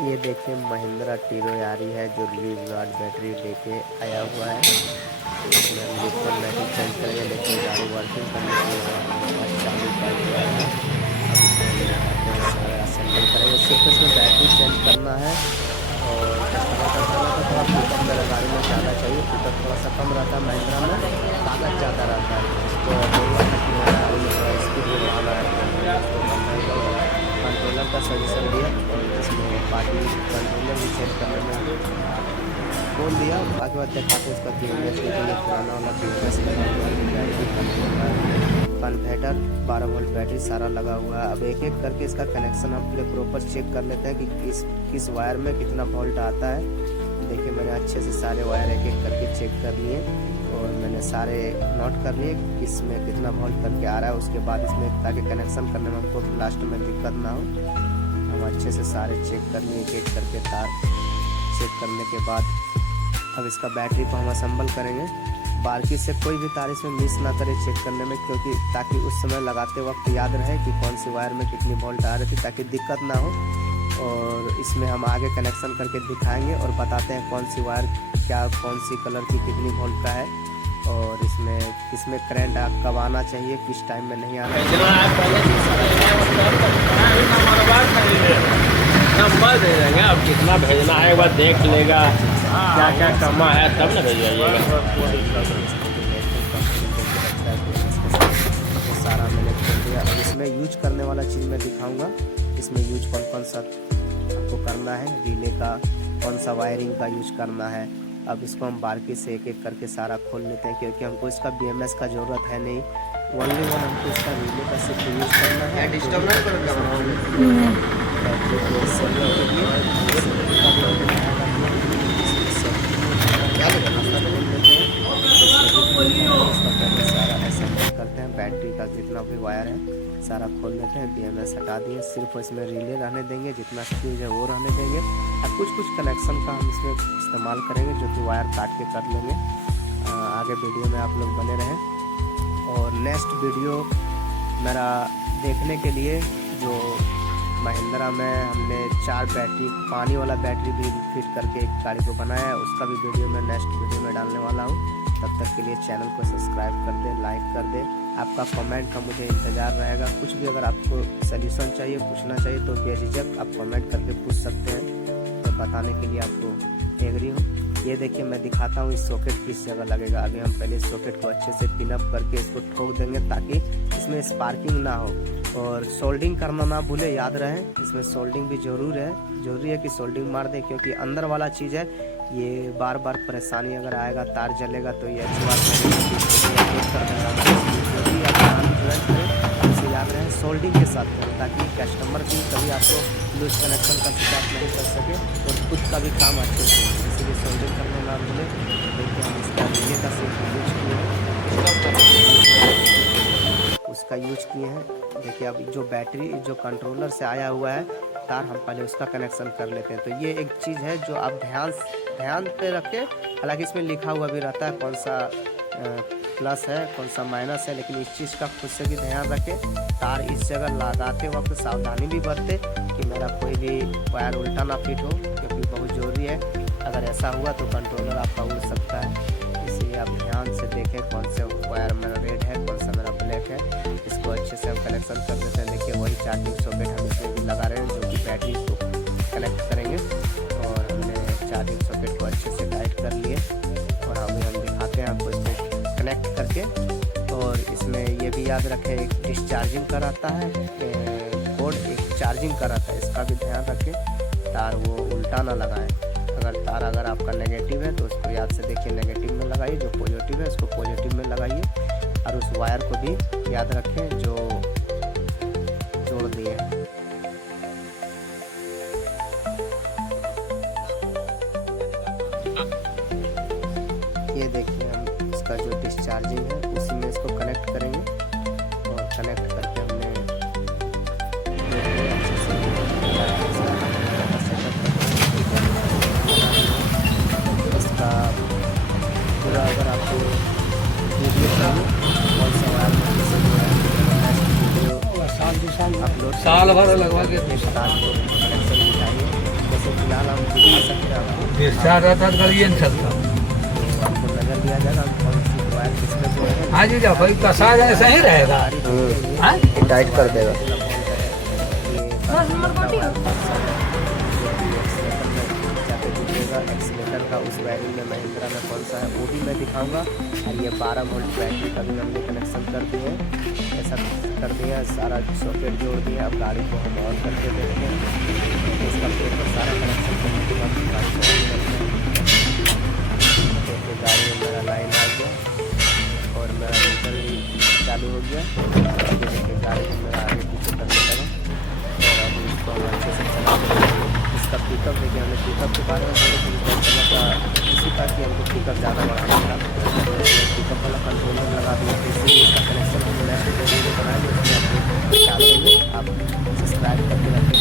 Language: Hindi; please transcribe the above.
ये देखिए महिंद्रा टीरो यारी है जो लीव गार्ड बैटरी लेके आया हुआ है। इसमें हम लिफ्टर नहीं चेंज करेंगे, लेकिन गाड़ी वर्किंग करने के लिए हमारे पास चालू कर दिया है। अब इसमें दिखाते हैं, सारा असेंबल करेंगे। सिर्फ इसमें बैटरी चेंज करना है। और कस्टमर का कहना था थोड़ा पिकअप मेरा गाड़ी में ज़्यादा चाहिए, पिकअप थोड़ा सा कम रहता है महिंद्रा में, कागज ज़्यादा रहता है। तो बोलना था कि मेरा गाड़ी में थोड़ा स्पीड में बढ़ाना है, तो कंट्रोलर का सजेशन दिया और इसमें बाकी कंट्रोलर भी चेंज करने में बोल दिया। बाकी बात दिखाते उसका BMS, लेकिन ये पुराना वाला BMS लगा हुआ है। बैटरी कन्वर्टर 12 वोल्ट बैटरी सारा लगा हुआ है। अब एक एक करके इसका कनेक्शन हम पहले प्रॉपर चेक कर लेते हैं कि किस वायर में कितना वोल्ट आता है। देखिए मैंने अच्छे से सारे वायर एक एक करके चेक कर लिए और मैंने सारे नोट कर लिए किस में कितना वोल्ट करके आ रहा है। उसके बाद इसमें ताकि कनेक्शन करने में हमको लास्ट में दिक्कत ना हो, हम अच्छे से सारे चेक कर लिए एक एक करके तार चेक करने के बाद अब इसका बैटरी को हम असेंबल करेंगे। बारीकी से कोई भी तार इसमें मिस ना करे चेक करने में, क्योंकि ताकि उस समय लगाते वक्त याद रहे कि कौन सी वायर में कितनी वोल्ट आ रही थी, ताकि दिक्कत ना हो। और इसमें हम आगे कनेक्शन करके दिखाएंगे और बताते हैं कौन सी वायर क्या कौन सी कलर की कितनी वोल्ट का है और इसमें करंट कब आना चाहिए, किस टाइम में नहीं आना चाहिए। नंबर दे देंगे, अब कितना भेजना है एक बार देख लेगा, क्या क्या कमा है तब ना भेजिएगा। सारा मैंने खोल दिया। अब इसमें यूज करने वाला चीज़ मैं दिखाऊंगा। इसमें यूज कौन कौन सा आपको करना है, रिले का कौन सा वायरिंग का यूज करना है। अब इसको हम बारीकी से एक एक करके सारा खोल लेते हैं, क्योंकि हमको इसका BMS का ज़रूरत है नहीं। ओनली वन हमको इसका रिले का सिर्फ यूज करना है। डिस्टर्ब नहीं करेगा सारा असेंबल करते हैं। बैटरी का जितना भी वायर है सारा खोल लेते हैं, BMS हटा दिए, सिर्फ इसमें रिले रहने देंगे, जितना फ्यूज है वो रहने देंगे। और कुछ कनेक्शन का हम इसमें इस्तेमाल करेंगे जो कि वायर काट के कर लेंगे। आगे वीडियो में आप लोग बने रहें। और नेक्स्ट वीडियो मेरा देखने के लिए जो महिंद्रा में हमने 4 बैटरी पानी वाला बैटरी भी फिट करके एक गाड़ी को बनाया है, उसका भी वीडियो मैं नेक्स्ट वीडियो में डालने वाला हूँ। तब तक के लिए चैनल को सब्सक्राइब कर दे, लाइक कर दे। आपका कमेंट का मुझे इंतज़ार रहेगा। कुछ भी अगर आपको सल्यूशन चाहिए, पूछना चाहिए तो बेझिझक आप कमेंट करके पूछ सकते हैं, तो बताने के लिए आपको एग्री हूँ। ये देखिए मैं दिखाता हूँ इस सॉकेट किस जगह लगेगा। अभी हम पहले इस सॉकेट को अच्छे से पिनअप करके इसको ठोक देंगे ताकि इसमें स्पार्किंग ना हो। और सोल्डिंग करना ना भूले, याद रहे इसमें सोल्डिंग भी जरूरी है कि सोल्डिंग मार दें, क्योंकि अंदर वाला चीज़ है ये बार बार परेशानी अगर आएगा, तार जलेगा तो ये अच्छी बात नहीं है। इसे याद रहे सोल्डिंग के साथ करें ताकि कस्टमर भी कभी आपको लूज कनेक्शन का शिकायत नहीं कर सके और खुद का भी काम अच्छे से, इसीलिए सोल्डिंग करने ना भूले। देखिए हम इसका रिले का सिर्फ यूज किए हैं, उसका यूज किए हैं। देखिए अब जो बैटरी जो कंट्रोलर से आया हुआ है तार, हम पहले उसका कनेक्शन कर लेते हैं। तो ये एक चीज़ है जो आप ध्यान पे रखें। हालांकि इसमें लिखा हुआ भी रहता है कौन सा प्लस है कौन सा माइनस है, लेकिन इस चीज़ का खुद से भी ध्यान रखें। तार इस जगह लगाते वक्त सावधानी भी बरते कि मेरा कोई भी वायर उल्टा ना फिट हो, क्योंकि बहुत ज़रूरी है। अगर ऐसा हुआ तो कंट्रोलर आपका उड़ सकता है, इसलिए आप ध्यान से देखें कौन से वायर मेरा रेड है कौन सा मेरा ब्लैक है। इसको अच्छे से हम कनेक्शन कर देते हैं। देखिए वही चार्जिंग सॉकेट हम इसमें भी लगा रहे हैं जो कि बैटरी को कनेक्ट करेंगे। और हमने चार्जिंग सॉकेट को अच्छे से टाइट कर लिए और अभी हम दिखाते हैं आपको इसमें कनेक्ट करके। और इसमें ये भी याद रखें एक डिस्चार्जिंग का रहता है कोड, एक चार्जिंग का रहता है, इसका भी ध्यान रखें तार वो उल्टा ना लगाएं। तार अगर आपका नेगेटिव है तो उसको याद से देखिए नेगेटिव में लगाइए, जो पॉजिटिव है उसको पॉजिटिव में लगाइए। और उस वायर को भी याद रखें जो जोड़ दिए हैं। ये देखिए हम इसका जो डिस्चार्जिंग है उसी में इसको कनेक्ट करेंगे और कनेक्ट करके हमने पूरा अगर आपको वीडियो चाहिए कौन सा वायर अपलोड साल भर लगवा के कनेक्शन दिखाइए। जैसे दिखा सकते हैं आपको। डिस्चार्ज रहता तो गलिए नहीं सकता। तो आपको नजर दिया जाएगा कौन सी वायर किसमें जो है। हाँ जी, जब भाई कसा ऐसा ही रहेगा। हाँ? ये टाइट कर देगा। एक्सीलेटर का उस वायरिंग में महिंद्रा में कौन सा है वो भी मैं दिखाऊंगा। और ये 12 वोल्ट बैटरी का भी हमने कनेक्शन कर दिए हैं, ऐसा कर दिया, सारा सॉकेट जोड़ दिया। अब गाड़ी को हम ऑन करके देखते हैं, इसका पेपर सारा कनेक्शन करने के बाद गाड़ी को ऑन करते हैं। देखिए गाड़ी में मेरा लाइन आ गया और मेरा मीटर भी चालू हो गया। देखिए गाड़ी को मेरा आगे पीछे करने लगा और अब इसको हम अच्छे से चलाते हैं। इसका पिकअप देखिए, हमने पिकअप के बारे में इसी का कि हमको पिकअप ज़्यादा बढ़ाना था। पिकअप वाला कंट्रोलर लगा दिया, इसीलिए इसका कनेक्शन हम नया वीडियो बनाएंगे। आप सब्सक्राइब करके रखें।